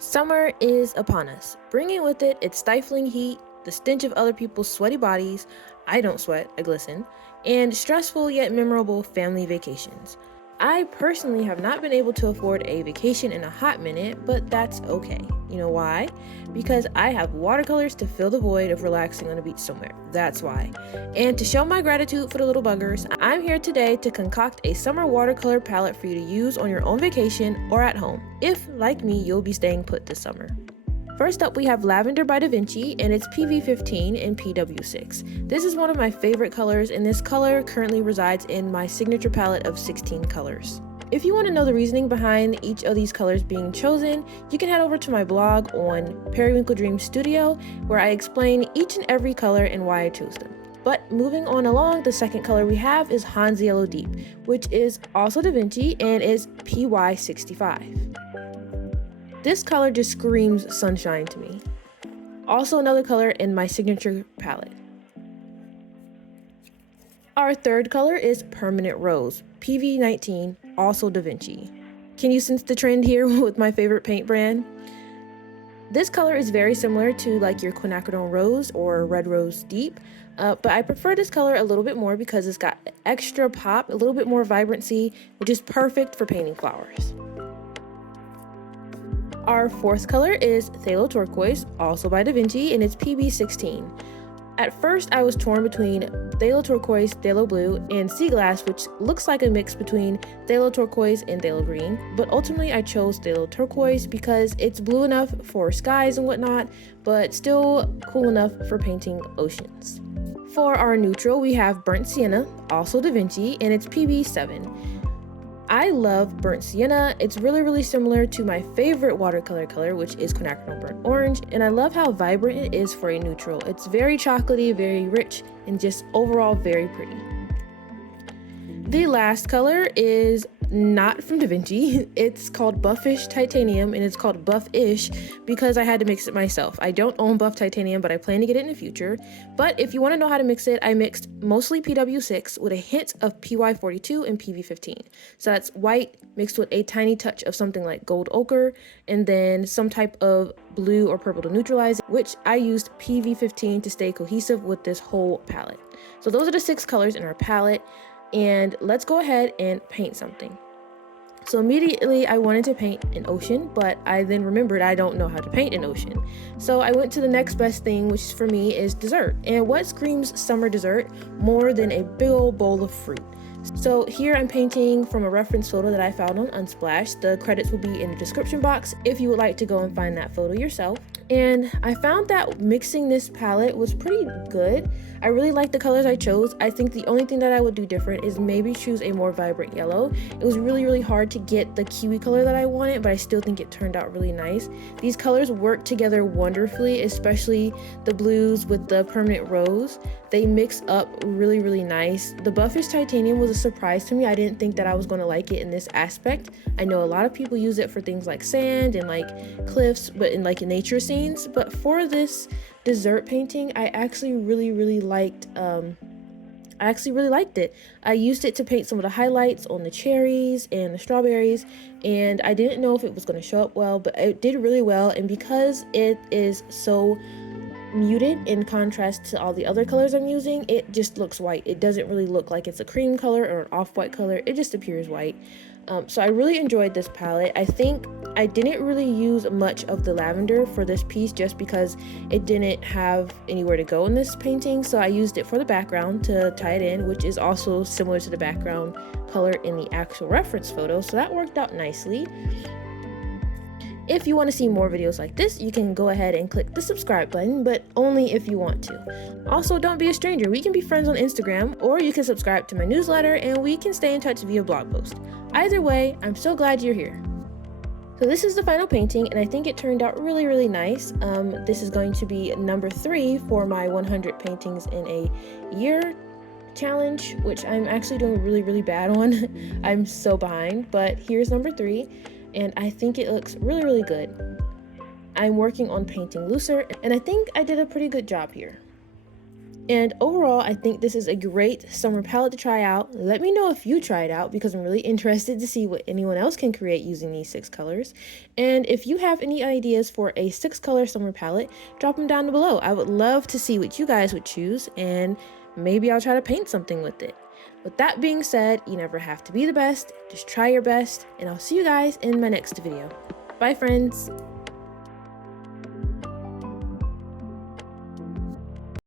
Summer is upon us, bringing with it its stifling heat, the stench of other people's sweaty bodies, I don't sweat, I glisten, and stressful yet memorable family vacations. I personally have not been able to afford a vacation in a hot minute, but that's okay. You know why? Because I have watercolors to fill the void of relaxing on a beach somewhere. That's why. And to show my gratitude for the little buggers, I'm here today to concoct a summer watercolor palette for you to use on your own vacation or at home, if, like me, you'll be staying put this summer. First up, we have Lavender by Da Vinci, and it's PV15 and PW6. This is one of my favorite colors, and this color currently resides in my signature palette of 16 colors. If you want to know the reasoning behind each of these colors being chosen, you can head over to my blog on Periwinkle Dream Studio, where I explain each and every color and why I chose them. But moving on along, the second color we have is Hans Yellow Deep, which is also Da Vinci and is PY65. This color just screams sunshine to me. Also another color in my signature palette. Our third color is Permanent Rose, PV19, also Da Vinci. Can you sense the trend here with my favorite paint brand? This color is very similar to like your quinacridone rose or red rose deep, but I prefer this color a little bit more because it's got extra pop, a little bit more vibrancy, which is perfect for painting flowers. Our fourth color is Phthalo Turquoise, also by Da Vinci, and it's PB16. At first, I was torn between Phthalo Turquoise, Phthalo Blue, and Sea Glass, which looks like a mix between Phthalo Turquoise and Phthalo Green, but ultimately I chose Phthalo Turquoise because it's blue enough for skies and whatnot, but still cool enough for painting oceans. For our neutral, we have Burnt Sienna, also Da Vinci, and it's PB7. I love Burnt Sienna. It's really similar to my favorite watercolor color, which is quinacridone burnt orange, and I love how vibrant it is for a neutral. It's very chocolatey, very rich, and just overall very pretty. The last color is not from Da Vinci. It's called Buffish Titanium, and it's called Buff-ish because I had to mix it myself. I don't own Buff Titanium, but I plan to get it in the future. But if you want to know how to mix it, I mixed mostly PW6 with a hint of PY42 and PV15. So that's white mixed with a tiny touch of something like gold ochre, and then some type of blue or purple to neutralize it, which I used PV15 to stay cohesive with this whole palette. So those are the 6 colors in our palette. And let's go ahead and paint something. So immediately I wanted to paint an ocean, but I then remembered I don't know how to paint an ocean. So I went to the next best thing, which for me is dessert. And what screams summer dessert more than a big old bowl of fruit? So here I'm painting from a reference photo that I found on Unsplash. The credits will be in the description box if you would like to go and find that photo yourself. And I found that mixing this palette was pretty good. I really like the colors I chose. I think the only thing that I would do different is maybe choose a more vibrant yellow. It was really hard to get the kiwi color that I wanted, but I still think it turned out really nice. These colors work together wonderfully, especially the blues with the permanent rose. They mix up really nice. The Buffish Titanium was a surprise to me. I didn't think that I was going to like it in this aspect. I know a lot of people use it for things like sand and like cliffs, but in like nature scenes. But for this dessert painting, I actually really liked it. I used it to paint some of the highlights on the cherries and the strawberries, and I didn't know if it was going to show up well, but it did really well. And because it is so muted in contrast to all the other colors I'm using, it just looks white. It doesn't really look like it's a cream color or an off-white color. It just appears white. So I really enjoyed this palette. I think I didn't really use much of the lavender for this piece just because it didn't have anywhere to go in this painting. So I used it for the background to tie it in, which is also similar to the background color in the actual reference photo. So that worked out nicely. If you want to see more videos like this, you can go ahead and click the subscribe button, but only if you want to. Also, don't be a stranger. We can be friends on Instagram, or you can subscribe to my newsletter and we can stay in touch via blog post. Either way, I'm so glad you're here. So this is the final painting, and I think it turned out really nice. This is going to be number 3 for my 100 paintings in a year challenge, which I'm actually doing really bad on. I'm so behind, but here's number 3. And I think it looks really good. I'm working on painting looser, and I think I did a pretty good job here. And overall, I think this is a great summer palette to try out. Let me know if you try it out because I'm really interested to see what anyone else can create using these 6 colors. And if you have any ideas for a 6-color summer palette, drop them down below. I would love to see what you guys would choose, and maybe I'll try to paint something with it. With that being said, you never have to be the best, just try your best, and I'll see you guys in my next video. Bye, friends!